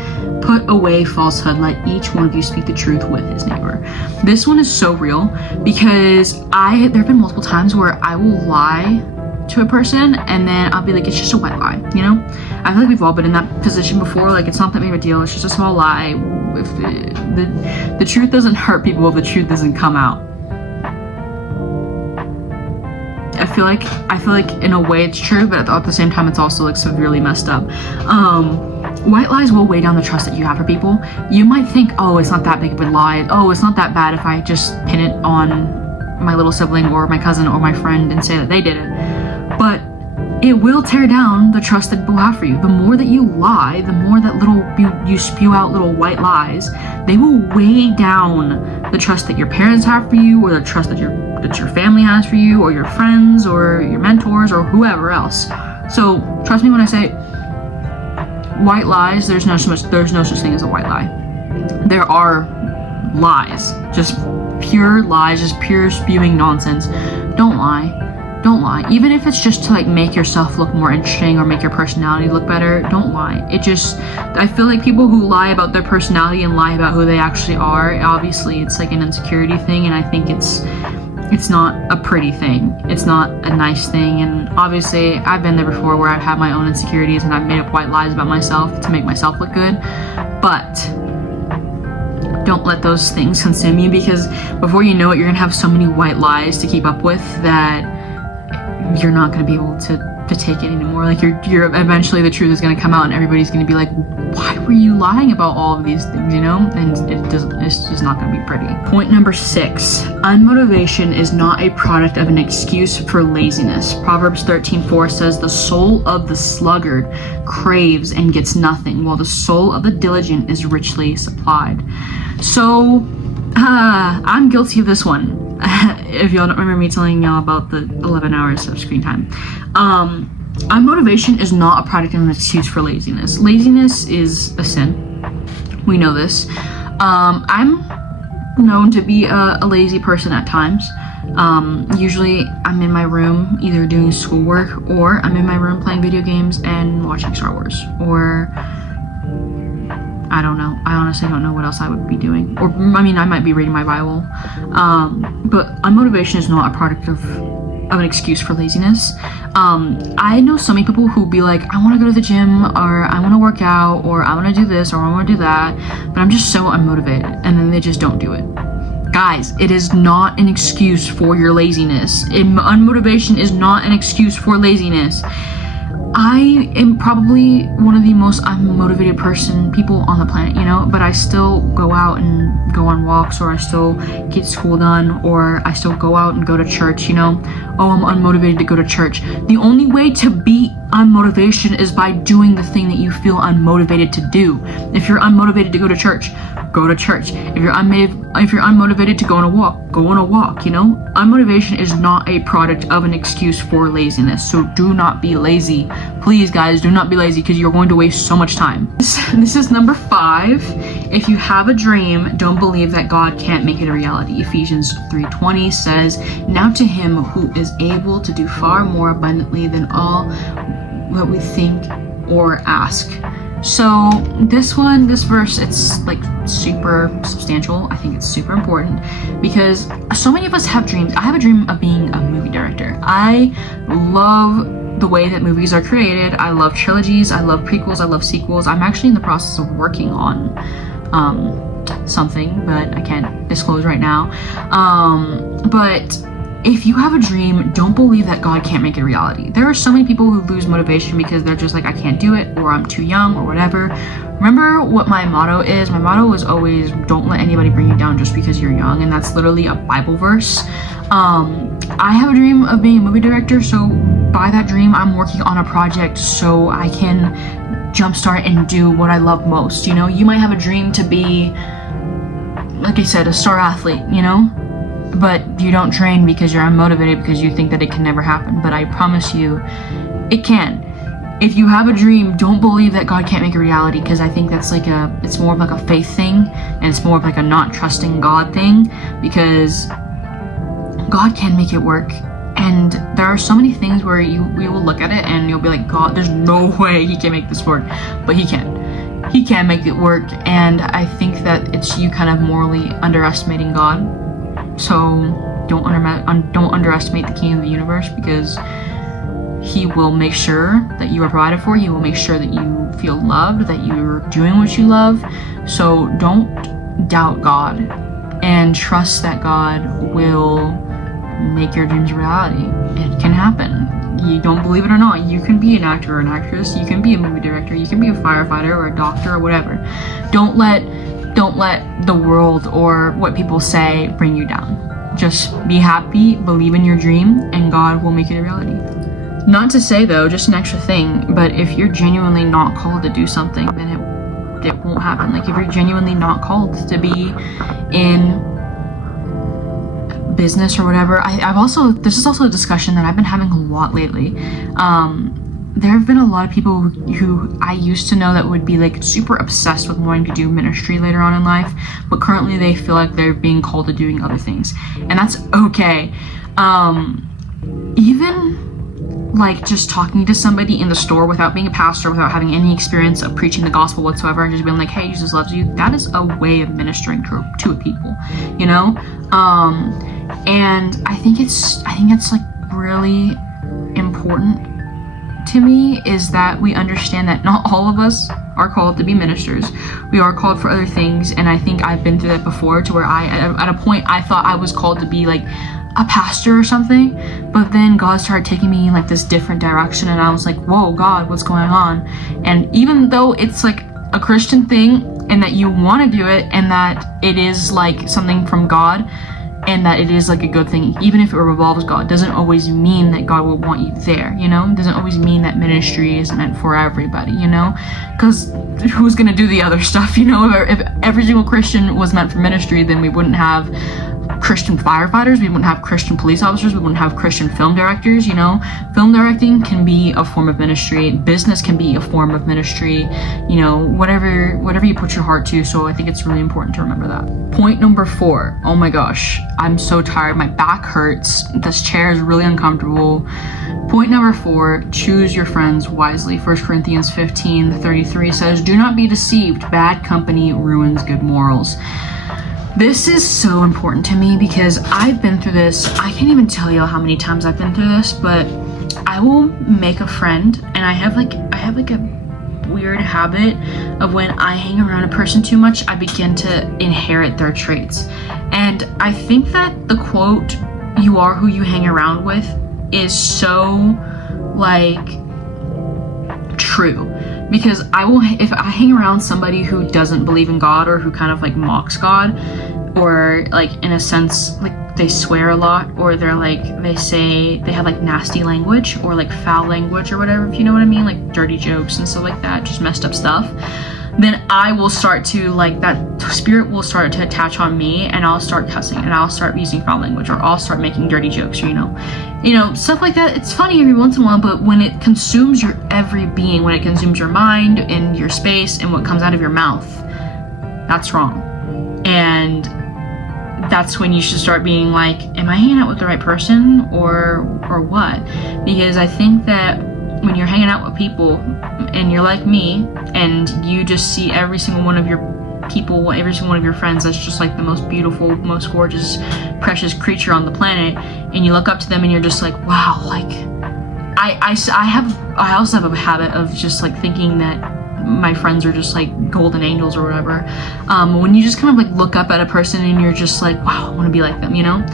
put away falsehood, let each one of you speak the truth with his neighbor. This one is so real because there have been multiple times where I will lie to a person and then I'll be like, it's just a white lie, you know? I feel like we've all been in that position before. Like, it's not that big of a deal, it's just a small lie. If the truth doesn't hurt people if the truth doesn't come out. I feel like in a way it's true, but at the same time it's also like severely messed up. White lies will weigh down the trust that you have for people. You might think, oh, it's not that big of a lie. Oh, it's not that bad if I just pin it on my little sibling or my cousin or my friend and say that they did it. But it will tear down the trust that people have for you. The more that you lie, the more that you spew out little white lies, they will weigh down the trust that your parents have for you, or the trust that your family has for you, or your friends, or your mentors, or whoever else. So trust me when I say white lies. There's no such thing as a white lie. There are lies, just pure lies, just pure spewing nonsense. Don't lie. Don't lie. Even if it's just to like make yourself look more interesting or make your personality look better, don't lie. I feel like people who lie about their personality and lie about who they actually are, obviously it's like an insecurity thing, and I think it's not a pretty thing. It's not a nice thing, and obviously I've been there before where I've had my own insecurities and I've made up white lies about myself to make myself look good, but don't let those things consume you, because before you know it, you're gonna have so many white lies to keep up with that you're not going to be able to take it anymore. Like you're eventually the truth is going to come out and everybody's going to be like, why were you lying about all of these things, you know? And it's just not going to be pretty. Point number 6, unmotivation is not a product of an excuse for laziness. Proverbs 13:4 says, the soul of the sluggard craves and gets nothing, while the soul of the diligent is richly supplied. So I'm guilty of this one. If y'all don't remember me telling y'all about the 11 hours of screen time. Unmotivation is not a product of an excuse for laziness. Laziness is a sin. We know this. I'm known to be a lazy person at times. Usually I'm in my room either doing schoolwork, or I'm in my room playing video games and watching Star Wars, or I don't know. I honestly don't know what else I would be doing. Or, I mean, I might be reading my Bible. But unmotivation is not a product of an excuse for laziness. I know so many people who be like, I want to go to the gym, or I want to work out, or I want to do this, or I want to do that, but I'm just so unmotivated, and then they just don't do it. Guys, it is not an excuse for your laziness. Unmotivation is not an excuse for laziness. I am probably one of the most unmotivated people on the planet, you know, but I still go out and go on walks, or I still get school done, or I still go out and go to church, you know. Oh, I'm unmotivated to go to church. The only way to beat unmotivation is by doing the thing that you feel unmotivated to do. If you're unmotivated to go to church, go to church. If you're unmotivated to go on a walk, you know? Unmotivation is not a product of an excuse for laziness. So do not be lazy. Please, guys, do not be lazy, because you're going to waste so much time. This is number 5. If you have a dream, don't believe that God can't make it a reality. Ephesians 3:20 says, now to him who is able to do far more abundantly than all what we think or ask. So this verse, it's like super substantial. I think it's super important because so many of us have dreams. I have a dream of being a movie director. I love the way that movies are created. I love trilogies. I love prequels. I love sequels. I'm actually in the process of working on something, but I can't disclose right now. But if you have a dream, don't believe that God can't make it a reality. There are so many people who lose motivation because they're just like, I can't do it, or I'm too young, or whatever. Remember what my motto is? My motto is always, don't let anybody bring you down just because you're young, and that's literally a Bible verse. I have a dream of being a movie director, so by that dream, I'm working on a project so I can jumpstart and do what I love most. You know, you might have a dream to be, like I said, a star athlete, you know? But you don't train because you're unmotivated because you think that it can never happen. But I promise you, it can. If you have a dream, don't believe that God can't make a reality, because I think that's like it's more of like a faith thing, and it's more of like a not trusting God thing, because God can make it work. And there are so many things where we will look at it and you'll be like, God, there's no way he can make this work. But he can. He can make it work. And I think that it's you kind of morally underestimating God. So don't underestimate the King of the universe, because he will make sure that you are provided for. He will make sure that you feel loved, that you're doing what you love. So don't doubt God, and trust that God will make your dreams a reality. It can happen. You don't believe it or not, you can be an actor or an actress, you can be a movie director, you can be a firefighter or a doctor or whatever. Don't let the world or what people say bring you down. Just be happy, believe in your dream, and God will make it a reality. Not to say though, just an extra thing, but if you're genuinely not called to do something, then it won't happen. Like if you're genuinely not called to be in business or whatever, this is also a discussion that I've been having a lot lately. There have been a lot of people who I used to know that would be like super obsessed with wanting to do ministry later on in life, but currently they feel like they're being called to doing other things, and that's okay. Even like just talking to somebody in the store without being a pastor, without having any experience of preaching the gospel whatsoever, and just being like, hey, Jesus loves you, that is a way of ministering to a people, you know? And I think it's like really important to me is that we understand that not all of us are called to be ministers. We are called for other things, and I think I've been through that before, to where at a point I thought I was called to be like a pastor or something, but then God started taking me in like this different direction, and I was like, whoa, God, what's going on? And even though it's like a Christian thing, and that you want to do it, and that it is like something from God, and that it is like a good thing, even if it revolves God, doesn't always mean that God will want you there, you know? It doesn't always mean that ministry is meant for everybody, you know? Because who's gonna do the other stuff, you know? If every single Christian was meant for ministry, then we wouldn't have Christian firefighters, we wouldn't have Christian police officers, we wouldn't have Christian film directors, you know? Film directing can be a form of ministry, business can be a form of ministry, you know, whatever you put your heart to. So I think it's really important to remember that. Point number 4, oh my gosh, I'm so tired, my back hurts, this chair is really uncomfortable. Point number 4, choose your friends wisely. 1 Corinthians 15:33 says, do not be deceived, bad company ruins good morals. This is so important to me because I've been through this. I can't even tell you how many times I've been through this, but I will make a friend, and I have like a weird habit of when I hang around a person too much, I begin to inherit their traits. And I think that the quote, you are who you hang around with, is so like true. Because if I hang around somebody who doesn't believe in God, or who kind of like mocks God, or like in a sense like they swear a lot, or they have like nasty language or like foul language or whatever, if you know what I mean, like dirty jokes and stuff like that, just messed up stuff, then I will start to like, that spirit will start to attach on me, and I'll start cussing, and I'll start using foul language, or I'll start making dirty jokes, or you know, stuff like that. It's funny every once in a while, but when it consumes your every being, when it consumes your mind and your space and what comes out of your mouth, that's wrong. And that's when you should start being like, am I hanging out with the right person or what? Because I think that when you're hanging out with people and you're like me, and you just see every single one of your people, every single one of your friends as just like the most beautiful, most gorgeous, precious creature on the planet, and you look up to them and you're just like, wow, like I also have a habit of just like thinking that my friends are just like golden angels or whatever. When you just kind of like look up at a person and you're just like, wow, I want to be like them, you know?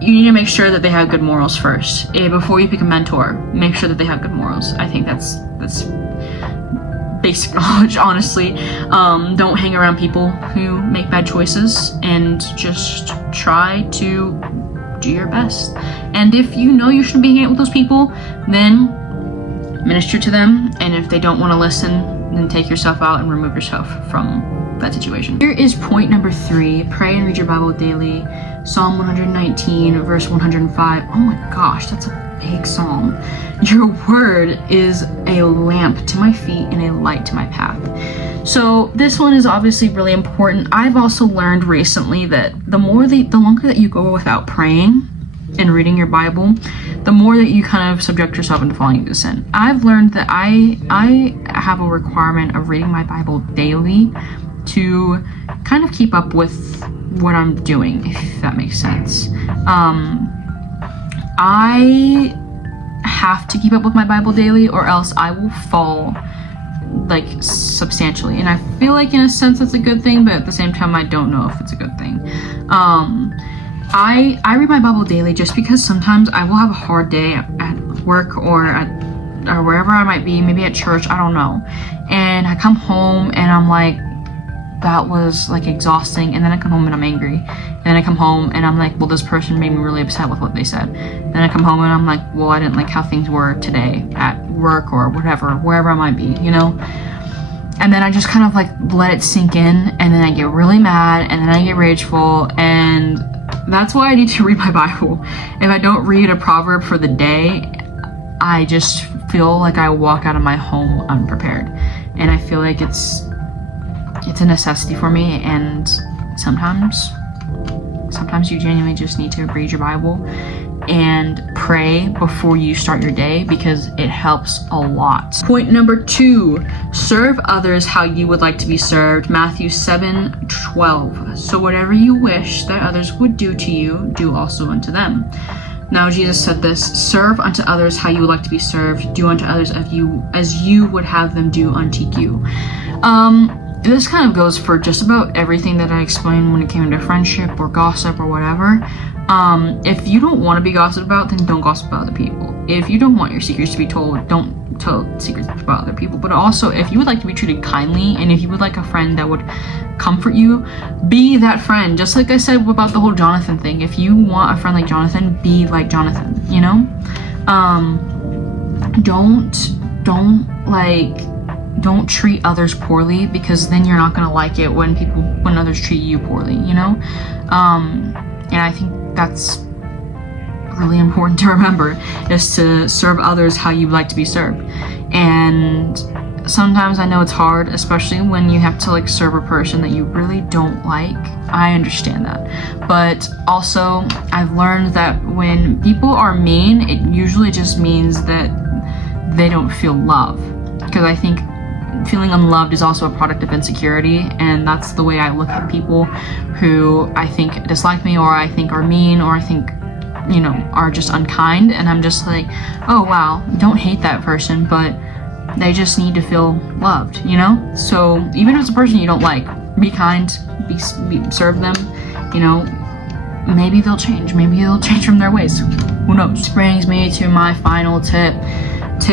you need to make sure that they have good morals first. Before you pick a mentor, make sure that they have good morals. I think that's basic knowledge, honestly. Don't hang around people who make bad choices, and just try to do your best. And if you know you shouldn't be hanging out with those people, then minister to them. And if they don't want to listen, then take yourself out and remove yourself from that situation. Here is point number 3. Pray and read your Bible daily. Psalm 119, verse 105. Oh my gosh, that's a big psalm. Your word is a lamp to my feet and a light to my path. So this one is obviously really important. I've also learned recently that the longer that you go without praying and reading your Bible, the more that you kind of subject yourself into falling into sin. I've learned that I have a requirement of reading my Bible daily to kind of keep up with what I'm doing, if that makes sense. I have to keep up with my Bible daily, or else I will fall like substantially. And I feel like in a sense that's a good thing, but at the same time I don't know if it's a good thing. I read my Bible daily just because sometimes I will have a hard day at work or wherever I might be, maybe at church, I don't know. And I come home and I'm like, that was like exhausting. And then I come home and I'm angry. And then I come home and I'm like, well, this person made me really upset with what they said. Then I come home and I'm like, well, I didn't like how things were today at work or whatever, wherever I might be, you know? And then I just kind of like let it sink in, and then I get really mad, and then I get rageful, and that's why I need to read my Bible. If I don't read a proverb for the day, I just feel like I walk out of my home unprepared. And I feel like it's a necessity for me, and sometimes you genuinely just need to read your Bible and pray before you start your day, because it helps a lot. Point number 2, serve others how you would like to be served. Matthew 7:12. So whatever you wish that others would do to you, do also unto them. Now Jesus said this, serve unto others how you would like to be served, do unto others as you would have them do unto you. This kind of goes for just about everything that I explained when it came to friendship or gossip or whatever. If you don't want to be gossiped about, then don't gossip about other people. If you don't want your secrets to be told, don't tell secrets about other people. But also, if you would like to be treated kindly, and if you would like a friend that would comfort you, be that friend. Just like I said about the whole Jonathan thing. If you want a friend like Jonathan, be like Jonathan, you know? Don't treat others poorly, because then you're not gonna like it when others treat you poorly, you know? And I think that's really important to remember, is to serve others how you'd like to be served. And sometimes I know it's hard, especially when you have to like serve a person that you really don't like. I understand that. But also, I've learned that when people are mean, it usually just means that they don't feel love. Because I think feeling unloved is also a product of insecurity, and that's the way I look at people who I think dislike me, or I think are mean, or I think, you know, are just unkind. And I'm just like, oh wow, don't hate that person, but they just need to feel loved, you know? So even if it's a person you don't like, be kind, serve them, you know, maybe they'll change from their ways, who knows? This brings me to my final tip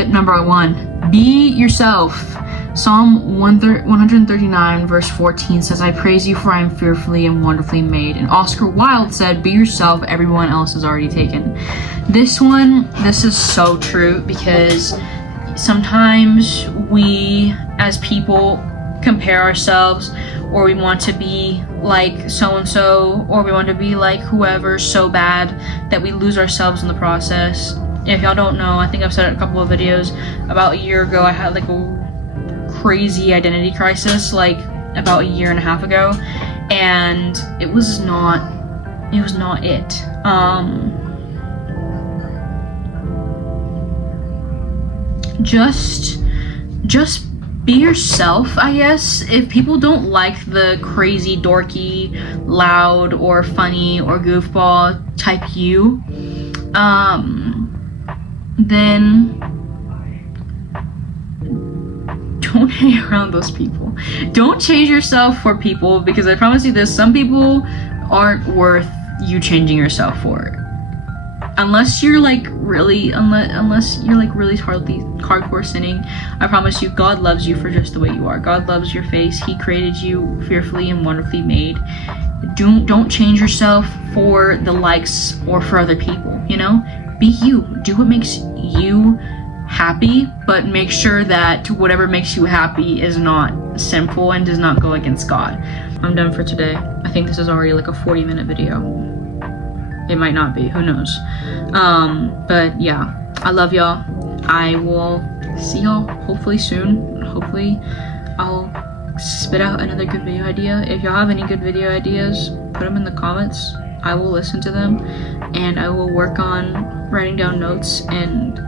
number 1, be yourself. Psalm 139 verse 14 says, I praise you for I am fearfully and wonderfully made. And Oscar Wilde said, be yourself, everyone else is already taken. This is so true, because sometimes we as people compare ourselves, or we want to be like so-and-so, or we want to be like whoever so bad that we lose ourselves in the process. If y'all don't know, I think I've said it in a couple of videos, about a year ago I had like a crazy identity crisis, like about a year and a half ago, and it was not it. Just be yourself, I guess. If people don't like the crazy, dorky, loud, or funny, or goofball type you, then don't hang around those people. Don't change yourself for people, because I promise you this, some people aren't worth you changing yourself for. unless you're like really hardcore sinning, I promise you God loves you for just the way you are. God loves your face. He created you fearfully and wonderfully made. Don't change yourself for the likes or for other people, you know? Be you. Do what makes you happy, but make sure that whatever makes you happy is not sinful and does not go against God. I'm done for today. I think this is already like a 40-minute video. It might not be, who knows. But yeah, I love y'all. I will see y'all hopefully soon. Hopefully I'll spit out another good video idea. If y'all have any good video ideas, put them in the comments. I will listen to them, and I will work on writing down notes and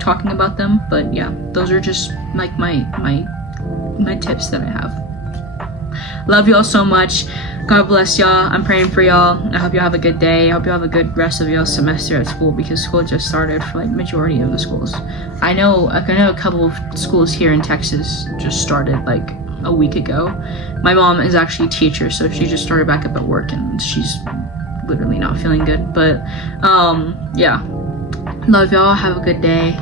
talking about them. But yeah, those are just like my tips that I have. Love y'all so much. God bless y'all. I'm praying for y'all. I hope y'all have a good day. I hope y'all have a good rest of y'all semester at school, because school just started for like majority of the schools. I know a couple of schools here in Texas just started like a week ago. My mom is actually a teacher, so she just started back up at work, and she's literally not feeling good. But yeah, love y'all. Have a good day.